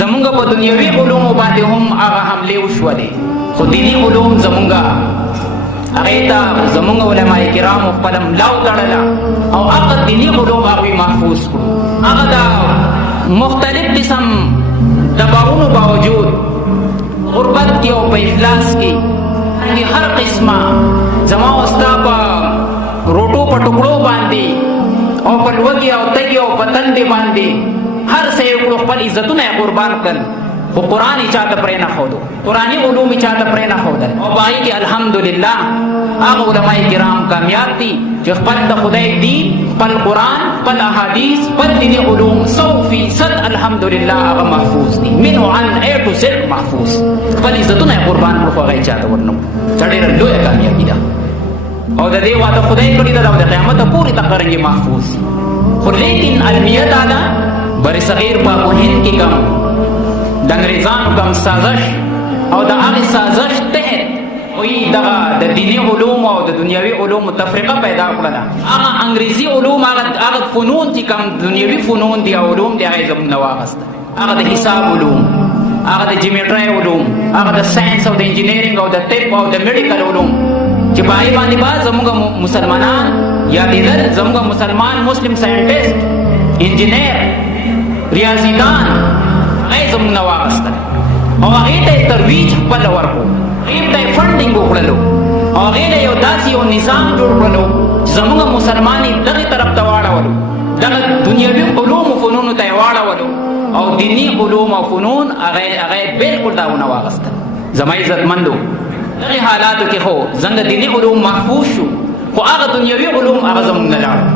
زمونږ په دنیوي علومو باندې هم هغه حملې وشولې، خو دیني علوم زمونږ هغې ته زمونږ علما کرامو خپله ملا وتړله او هغه دیني علوم هغوی محفوظ کړو. هغه د مختلف قسم دباوونو باوجود غربت کې او په افلاس کې هر قسمه زما او ستا په روټو په ټکړو باندې او په لوږې او تږې او په تندې باندې هر څه یې وکړو، خپل عزتونه یې قربان کړل، خو قرآن یې چاته پرې نه ښودو، قرآني علوم یې چاته پرې نه ښودل. او په هغې کې الحمدلله هغه علما کرام کامیاب دي چې خپل د خدای دین، خپل قرآن، خپل احادیث، خپل دیني علوم 100% الحمدلله هغه محفوظ دي، منه عن A to Z محفوظ. خپل عزتونه یې قربان کړو، خو هغه یې چاته ورنه کړو. دا ډېره لویه کامیابي ده او د دې واده خدای کړې ده او د قیامته پورې دقرنګې محفوظ. خو لیکن المیه دا ده بر صغیر په هند کې کم د انګریزانو کم سازش او د هغې سازش تحت وی دغه د دیني علوم او د دنیوي علومو تفریقه پیدا کړله. هغه انګریزي علوم، هغه فنون چې کم دنیوي فنون دي او علوم دي، هغه یې زموږ نه واخسته. هغه د حساب علوم، هغه د جیومټرۍ علوم، هغه د ساینس او د انجینرینګ او د طب او د میډیکل علوم چې په هغې باندې به زموږ مسلمانان یادېدل، زموږ مسلمان مسلم ساینټسټ، انجینر، ریاضیدان، هغه یې زموږ نه واخیستل او هغې ته یې ترویج خپله ورکړو، هغې ته یې فنډینګ وکړلو او هغې له یو داسې یو نظام جوړ کړلو چې زموږ مسلمان یې دغې طرف ته واړولو، دغه دنیوي علومو فنونو ته یې واړولو او دیني علوم او فنون هغه یې بلکل دا ونه واخیستل. زما عزتمندو دغې حالاتو کې خو زنګ دیني علوم محفوظ شو، خو هغه دنیوي علوم هغه زموږ نه لاړل،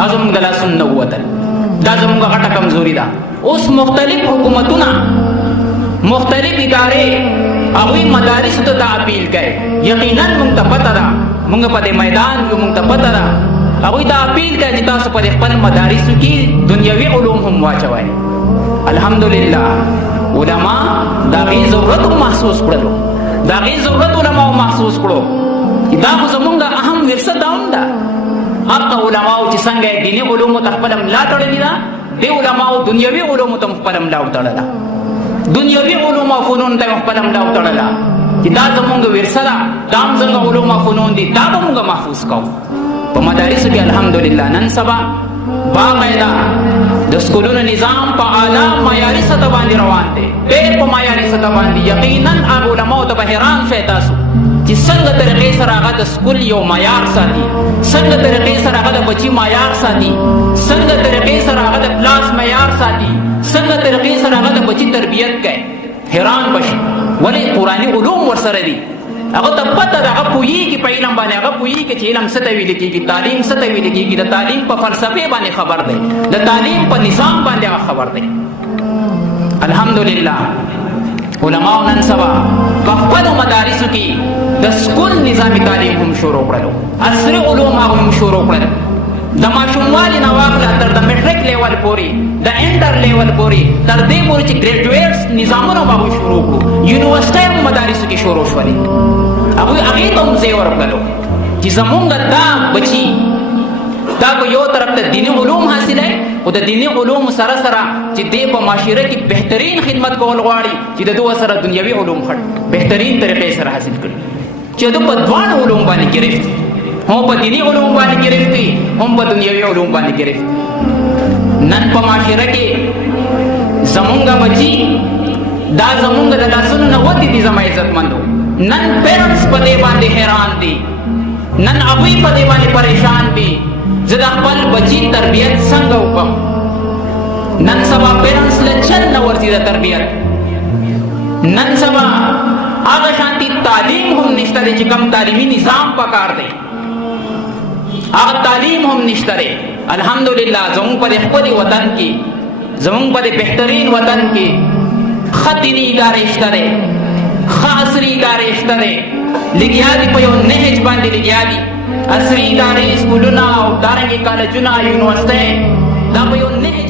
هغه زموږ د لاسونو نه ووتل. دا زموږ غټه کمزوري ده. اوس مختلف حکومتونه، مختلف ادارې هغوی مدارسو ته دا اپیل کوي. یقینا موږ ته پته ده، موږ په دې میدان کې موږ ته پته ده، هغوی دا اپیل کوي چې تاسو په خپل مدارسو کې دنیوي علوم هم واچوئ. الحمدلله علما د هغې ضرورت هم محسوس کړلو، د هغې ضرورت علماو محسوس کړو. دا خو زمونږ اهم ورثه دا هم ده. هغه علماو چې څنګه یې دیني علومو ته خپله ملا تړلې ده، دې علماو دنیوي علومو ته هم خپله ملا وتړله، دنیوي علوم او فنون ته هم خپله ملا وتړله چې دا زمونږ ورثه ده، دا هم زموږ علوم او فنون دي، دا به مونږ محفوظ کوو. په مدارسو کې الحمدلله نن سبا باقاعده د سکولونو نظام په اعلی معیاري سطح باندې روان دی، ډېر په معیاري سطح باندې. یقینا هغه علماو ته به حیران شئ تاسو چې څنګه طریقې سره هغه د سکول یو معیار ساتي، څنګه طریقې سره هغه د بچي معیار ساتي، څنګه طریقې سره هغه د کلاس معیار ساتي، څنګه طریقې سره هغه د بچي تربیت کوي. حیران بشي ولې قرآني علوم ورسره دي. هغه ته پته ده، هغه پوهېږي په علم باندې، هغه پوهېږي چې علم څه ته ویل کېږي، تعلیم څه ته ویل کېږي، د تعلیم په فلسفې باندې خبر دی، د تعلیم په نظام باندې هغه خبر دی. الحمدلله علماو نن سبا په خپلو مدارسو کې د سکول نظامي تعلیم هم شروع کړلو، عصري علوم هغه هم شروع کړل. د ماشوموالي نه واخله تر د میټریک لیول پورې، د انټر لیول پورې، تر دې پورې چې ګریجویټس نظامونه هم هغوی شروع کړو. یونیورسټۍ هم مدارسو کې شروع شولې، هغې ته هم ځای ورکړلو چې زمونږ دا بچي دا به یو طرف ته دیني علوم حاصلوي، خو د دیني علومو سره سره چې دی په معاشره کې بهترین خدمت کول غواړي، چې د دوه سره دنیوي علوم بهترین طریقې سره حاصل کړي، چې د په دواړو علوم باندې ګرفت، هم په دیني علوم باندې ګرفت دي، هم په دنیوي علوم باندې ګرفت. نن په معاشره کې زمونږ بچي دا زمونږ د لاسونو نه وتې دي. زما عزتمندو نن پیرنټس په دې باندې حیران دي، نن هغوی په دې باندې پریشان دي زه د خپل بچي تربیت څنګه وکړم. نن سبا پیرنټس له چل نه ورځي د تربیت، نن سبا هغه شانتي تعلیم هم نشته دی چې کوم تعلیمي نظام پکار دی، هغه تعلیم هم نشته دی. الحمدلله زمونږ په خپل وطن کې، زمونږ په بهترین وطن کې ښه دیني ادارې شته دی، ښه عصري ادارې شته دی، لګیا دي په یو نهج باندې لګیا دي. عصري ادارې، سکولونه او دارنګې کالجونه، یونیورسټۍ دا په یو نهج